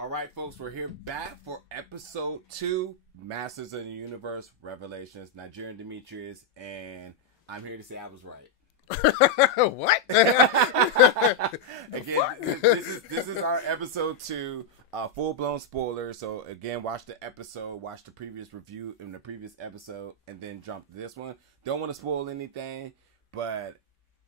All right, folks, we're here back for episode 2, Masters of the Universe, Revelations, Nigerian Demetrius, and I'm here to say I was right. What? Again, this is our episode 2, full-blown spoiler. So, again, watch the episode, watch the previous review in the previous episode, and then jump to this one. Don't want to spoil anything, but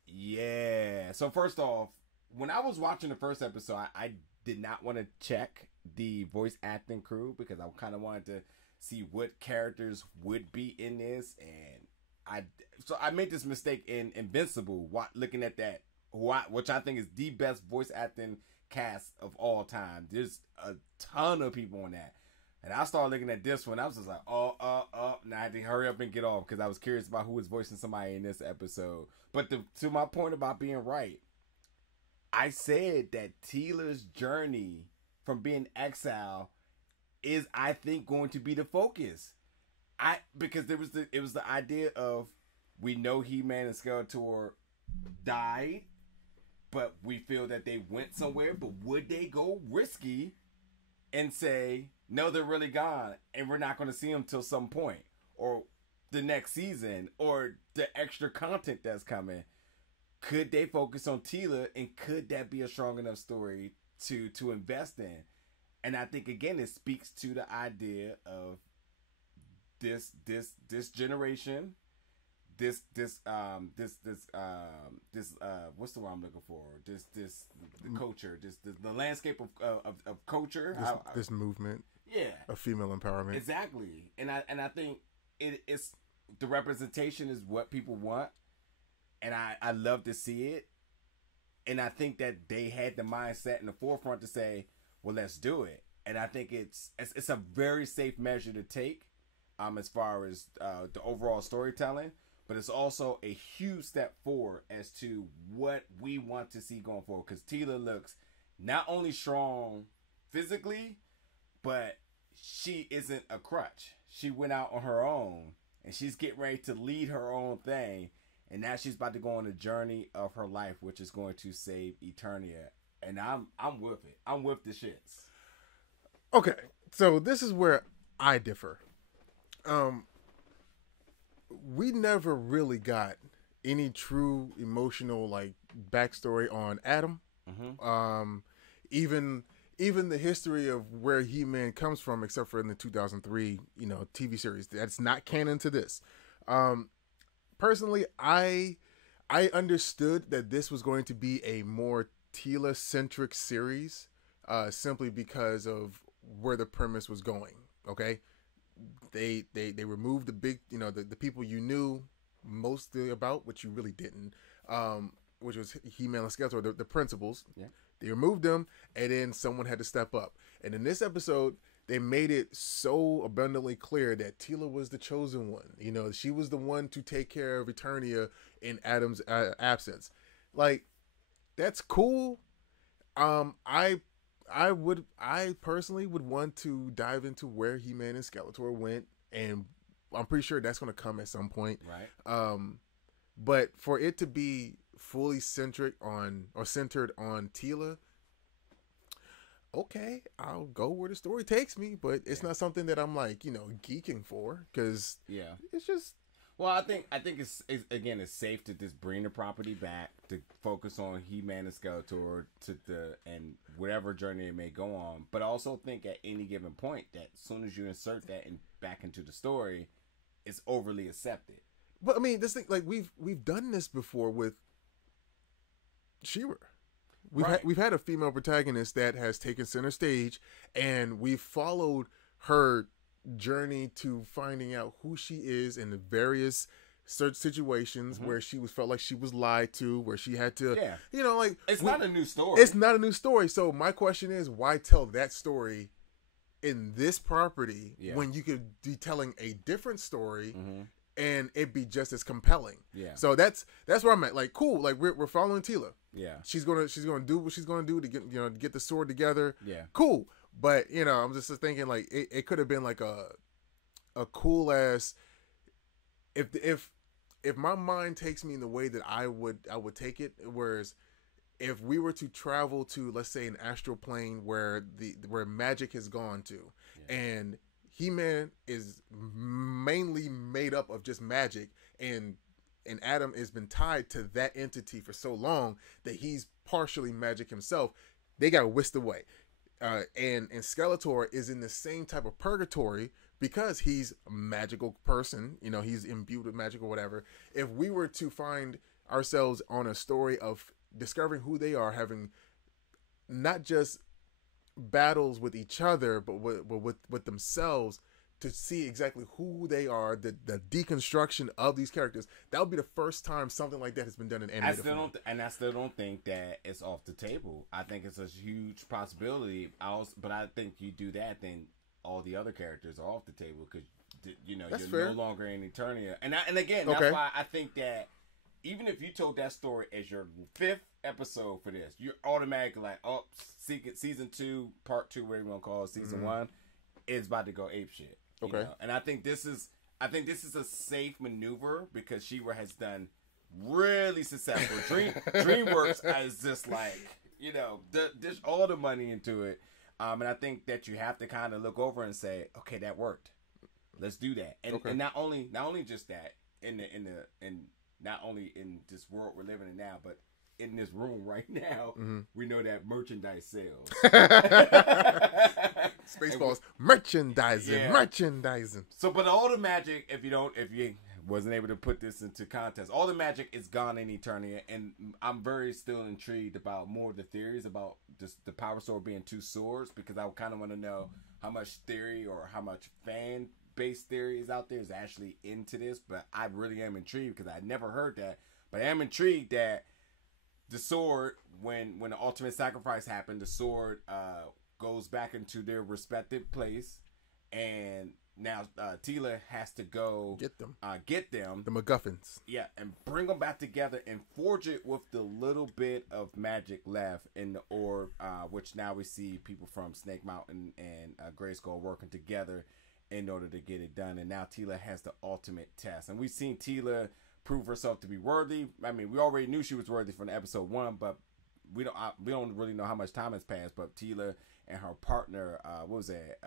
yeah. So, first off, when I was watching the first episode, I did not want to check the voice acting crew because I kind of wanted to see what characters would be in this, and I made this mistake in Invincible, looking at that, which I think is the best voice acting cast of all time. There's a ton of people on that, and I started looking at this one. I was just like, now I had to hurry up and get off because I was curious about who was voicing somebody in this episode. But to my point about being right, I said that Teela's journey from being exiled is, I think, going to be the focus. Because it was the idea of, we know He-Man and Skeletor died, but we feel that they went somewhere. But would they go risky and say, no, they're really gone, and we're not going to see them till some point, or the next season, or the extra content that's coming? Could they focus on Teela, and could that be a strong enough story to invest in? And I think, again, it speaks to the idea of this generation, this what's the word I'm looking for? The culture, the landscape of culture. This movement, yeah, of female empowerment. Exactly, and I think it's the representation is what people want. And I love to see it. And I think that they had the mindset in the forefront to say, well, let's do it. And I think it's a very safe measure to take as far as the overall storytelling. But it's also a huge step forward as to what we want to see going forward. Because Teela looks not only strong physically, but she isn't a crutch. She went out on her own. And she's getting ready to lead her own thing. And now she's about to go on a journey of her life, which is going to save Eternia. And I'm with it. I'm with the shits. Okay, so this is where I differ. We never really got any true emotional backstory on Adam. Mm-hmm. Even the history of where He-Man comes from, except for in the 2003 TV series, that's not canon to this. Personally, I understood that this was going to be a more Teela-centric series, simply because of where the premise was going. Okay, they removed the big, the people you knew mostly about, which you really didn't, which was He-Man and Skeletor, the principals. Yeah, they removed them, and then someone had to step up. And in this episode, they made it so abundantly clear that Teela was the chosen one. She was the one to take care of Eternia in Adam's absence. That's cool. I personally would want to dive into where He-Man and Skeletor went, and I'm pretty sure that's going to come at some point. Right. But for it to be fully centered on Teela, okay, I'll go where the story takes me, but it's not something that I'm geeking for, because it's just. Well, I think it's safe to just bring the property back, to focus on He-Man and Skeletor and whatever journey it may go on, but I also think at any given point that as soon as you insert that back into the story, it's overly accepted. But I mean, this thing, we've done this before with She-Ra. We've had a female protagonist that has taken center stage, and we've followed her journey to finding out who she is in the various search situations, mm-hmm. where she felt like she was lied to, where she had to, it's not a new story. It's not a new story. So my question is, why tell that story in this property when you could be telling a different story? Mm-hmm. And it'd be just as compelling. Yeah. So that's where I'm at. Cool. We're following Teela. Yeah. She's gonna do what she's gonna do to get the sword together. Yeah. Cool. But I'm just thinking it could have been a cool ass, if my mind takes me in the way that I would take it, whereas if we were to travel to, let's say, an astral plane where magic has gone to, and He-Man is mainly made up of just magic, and Adam has been tied to that entity for so long that he's partially magic himself, they got whisked away. And Skeletor is in the same type of purgatory because he's a magical person, you know, he's imbued with magic or whatever. If we were to find ourselves on a story of discovering who they are, having not just battles with each other, but with themselves, to see exactly who they are, the deconstruction of these characters, that would be the first time something like that has been done in animated form. I still don't think that it's off the table. I think it's a huge possibility. But I think you do that, then all the other characters are off the table because you're fair. no longer in Eternia. And again, that's why I think that even if you told that story as your 5th episode for this, you're automatically like, oh, season 2, part 2, whatever you want to call it, season 1 is about to go apeshit. Okay, you know? And I think this is a safe maneuver because She-Ra has done really successful. DreamWorks is just like, you know, there's all the money into it, and I think that you have to kind of look over and say, okay, that worked. Let's do that, and not only just that in not only in this world we're living in now, but in this room right now, we know that merchandise sells. Spaceballs, merchandising. So, but all the magic, if you wasn't able to put this into context, all the magic is gone in Eternia, and I'm very still intrigued about more of the theories about the Power Sword being 2 swords, because I kind of want to know how much theory or how much fan-based theory is out there is actually into this, but I really am intrigued because I never heard that, but I am intrigued that the sword, when the ultimate sacrifice happened, the sword goes back into their respective place, and now Teela has to go get them, the MacGuffins, and bring them back together and forge it with the little bit of magic left in the orb, which now we see people from Snake Mountain and Grayskull working together in order to get it done. And now Teela has the ultimate test, and we've seen Teela prove herself to be worthy. I mean, we already knew she was worthy from episode 1, but we don't really know how much time has passed. But Teela and her partner, what was it?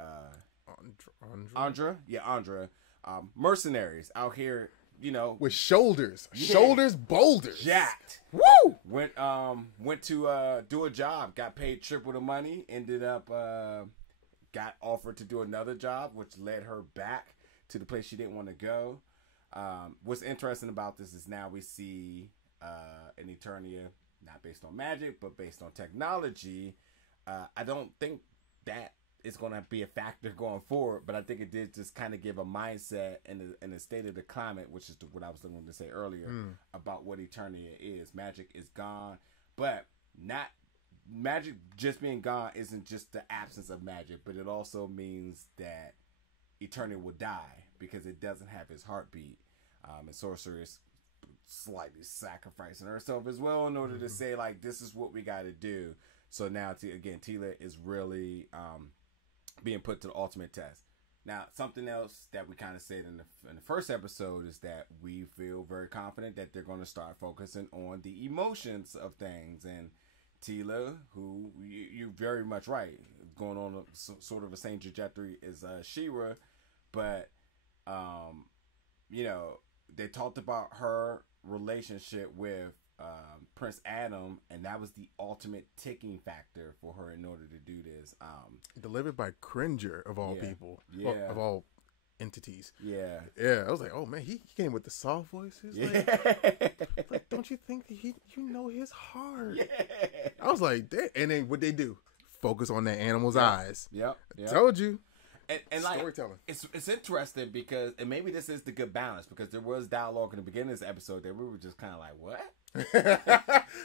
Andra, mercenaries out here, you know, with shoulders boulders, jacked. Woo! Went to do a job, got paid triple the money, ended up got offered to do another job, which led her back to the place she didn't want to go. What's interesting about this is now we see an Eternia not based on magic but based on technology. I don't think that is going to be a factor going forward, but I think it did just kind of give a mindset and the state of the climate, which is what I was going to say earlier about what Eternia is. Magic is gone, but not magic just being gone isn't just the absence of magic, but it also means that Eternia will die because it doesn't have his heartbeat. And Sorceress slightly sacrificing herself as well in order to say, like, this is what we got to do. So now, again, Teela is really being put to the ultimate test. Now, something else that we kind of said in the first episode is that we feel very confident that they're going to start focusing on the emotions of things. And Teela, who you're very much right, going on sort of the same trajectory as She-Ra, but you know, they talked about her relationship with Prince Adam, and that was the ultimate ticking factor for her in order to do this. Delivered by Cringer of all people, of all entities. Yeah. I was like, oh man, he came with the soft voices. Like, don't you think that you know his heart? Yeah. I was like, and then what they do? Focus on that animal's eyes. Yep. I told you. And like, storytelling. It's interesting because, and maybe this is the good balance, because there was dialogue in the beginning of this episode that we were just kind of like, what?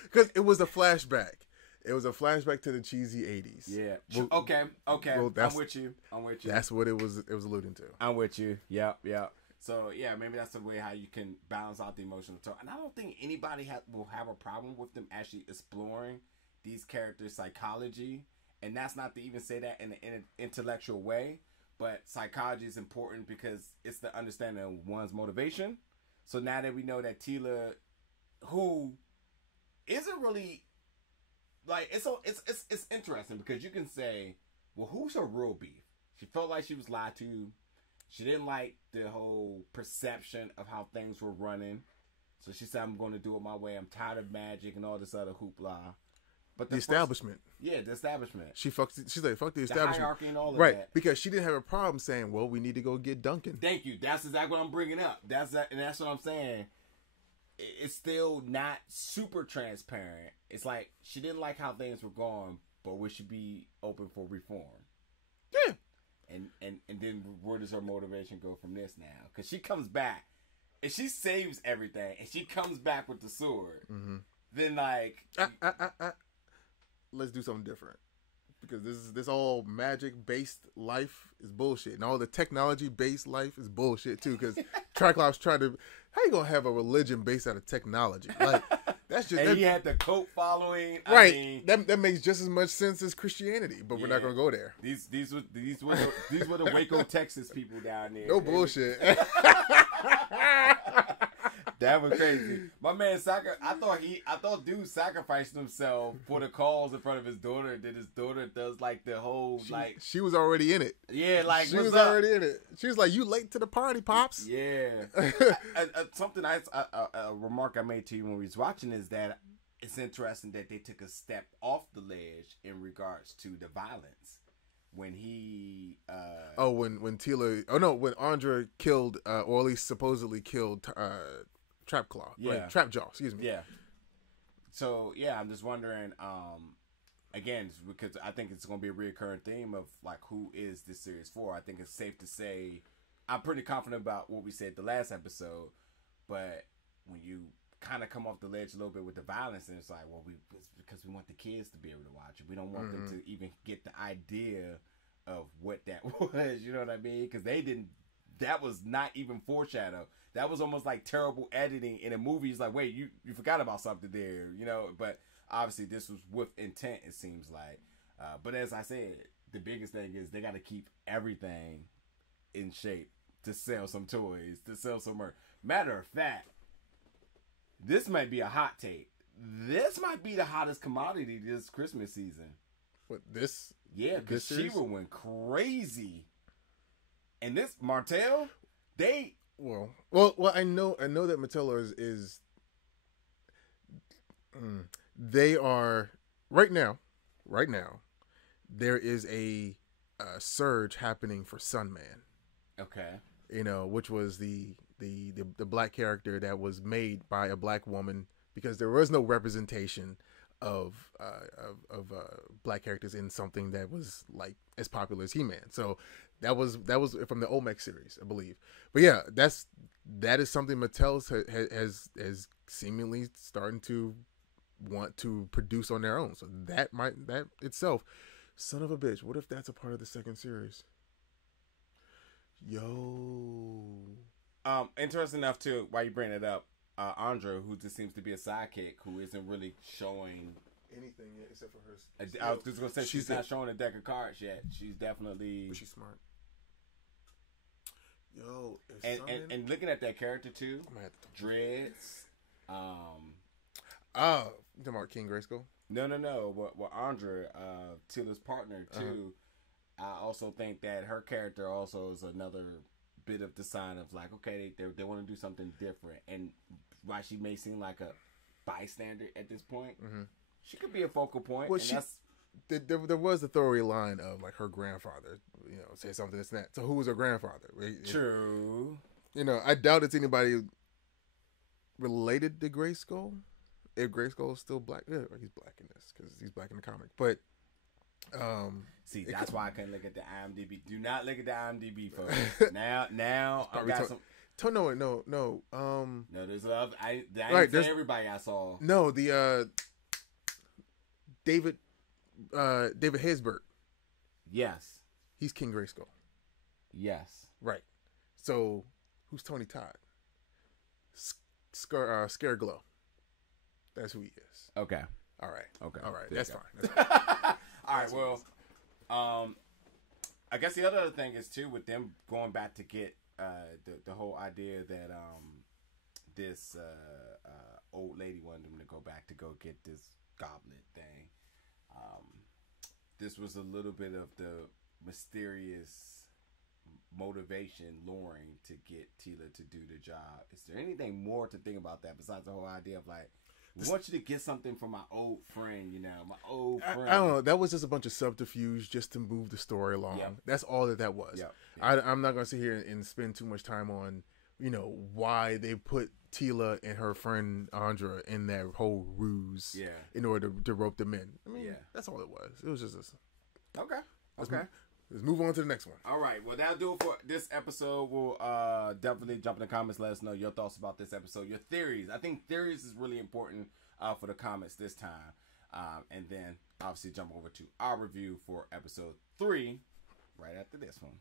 Because it was a flashback. It was a flashback to the cheesy 80s. Yeah. Well, okay. Well, I'm with you. That's what it was alluding to. I'm with you. Yep. So, yeah, maybe that's the way how you can balance out the emotional tone. And I don't think anybody will have a problem with them actually exploring these characters' psychology. And that's not to even say that in an intellectual way, but psychology is important because it's the understanding of one's motivation. So now that we know that Teela, who isn't really like it's interesting because you can say, well, who's her real beef? She felt like she was lied to. She didn't like the whole perception of how things were running. So she said, I'm going to do it my way. I'm tired of magic and all this other hoopla. But the establishment. The establishment. She's like, fuck the establishment. The hierarchy and all of right, that. because she didn't have a problem saying, well, we need to go get Duncan. Thank you. That's exactly what I'm bringing up. And that's what I'm saying. It's still not super transparent. It's like she didn't like how things were going, but we should be open for reform. Yeah. And then where does her motivation go from this now? Because she comes back and she saves everything, and she comes back with the sword. Mm-hmm. Then like, let's do something different, because this all magic based life is bullshit, and all the technology based life is bullshit too. Because Triclops tried to, how you gonna have a religion based out of technology? Like that's just. And he had the cult following, right? I mean, that makes just as much sense as Christianity, but we're not gonna go there. These were the Waco, Texas people down there. No bullshit. That was crazy. My man I thought dude sacrificed himself for the cause in front of his daughter. Then his daughter does like the whole she was already in it. Yeah, like she was already in it. She was like, "You late to the party, pops." Yeah. Something a remark I made to you when we was watching is that it's interesting that they took a step off the ledge in regards to the violence. When he when Teela when Andra killed or at least supposedly killed Trapclaw, right? Trapjaw, excuse me. Yeah. So yeah, I'm just wondering again, because I think it's going to be a reoccurring theme of like, who is this series for? I think it's safe to say I'm pretty confident about what we said the last episode, but when you kind of come off the ledge a little bit with the violence, and it's like, well, it's because we want the kids to be able to watch it. We don't want them to even get the idea of what that was. You know what I mean? Because that was not even foreshadowed. That was almost like terrible editing in a movie. It's like, wait, you forgot about something there, you know? But obviously this was with intent, it seems like. But as I said, the biggest thing is they got to keep everything in shape to sell some toys, to sell some merch. Matter of fact, this might be a hot take. This might be the hottest commodity this Christmas season. What, this? Yeah, because She-Ra went crazy. And this, Martell, they... Well, I know that Mattel is they are right now, there is a surge happening for Sunman. Okay. You know, which was the black character that was made by a black woman, because there was no representation of black characters in something that was like as popular as He-Man. So that was from the Olmec series, I believe. But yeah, that is something Mattel has seemingly starting to want to produce on their own. So that itself, son of a bitch, what if that's a part of the second series? Yo. Interesting enough too, while you bring it up, Andra, who just seems to be a sidekick, who isn't really showing anything yet except for her. I was just gonna say she's not showing a deck of cards yet. She's definitely. But she's smart. Yo, and looking at that character too, dreads. You talking about King Grayskull? No. What Andra, Teela's partner too. I also think that her character also is another bit of the sign of like, okay, they want to do something different, and while she may seem like a bystander at this point, she could be a focal point. Well, and there was the throwaway line of like her grandfather, you know, say something that's that. So who was her grandfather? True. You know, I doubt it's anybody related to Grayskull. If Grayskull is still black, yeah, he's black in this because he's black in the comic. But see, that's why I couldn't look at the IMDb. Do not look at the IMDb, folks. now I got some. No. No, there's love. I right, didn't say everybody I saw. No, the David Haysbert. Yes. He's King Grayskull. Yes. Right. So who's Tony Todd? Scareglow. That's who he is. Okay. All right. Okay. All right. There That's fine. All right. Well, I guess the other thing is too with them going back to get the whole idea that this old lady wanted them to go back to go get this goblet thing. This was a little bit of the mysterious motivation luring to get Teela to do the job. Is there anything more to think about that besides the whole idea of like, we want you to get something from my old friend, my old friend. I don't know. That was just a bunch of subterfuge just to move the story along. Yep. That's all that was. Yep. I'm not going to sit here and spend too much time on, why they put Teela and her friend Andra in that whole ruse in order to rope them in. I mean, that's all it was. It was just this. Okay. Let's move on to the next one. All right. Well, that'll do it for this episode. We'll definitely jump in the comments. Let us know your thoughts about this episode, your theories. I think theories is really important for the comments this time. And then, obviously, jump over to our review for episode 3 right after this one.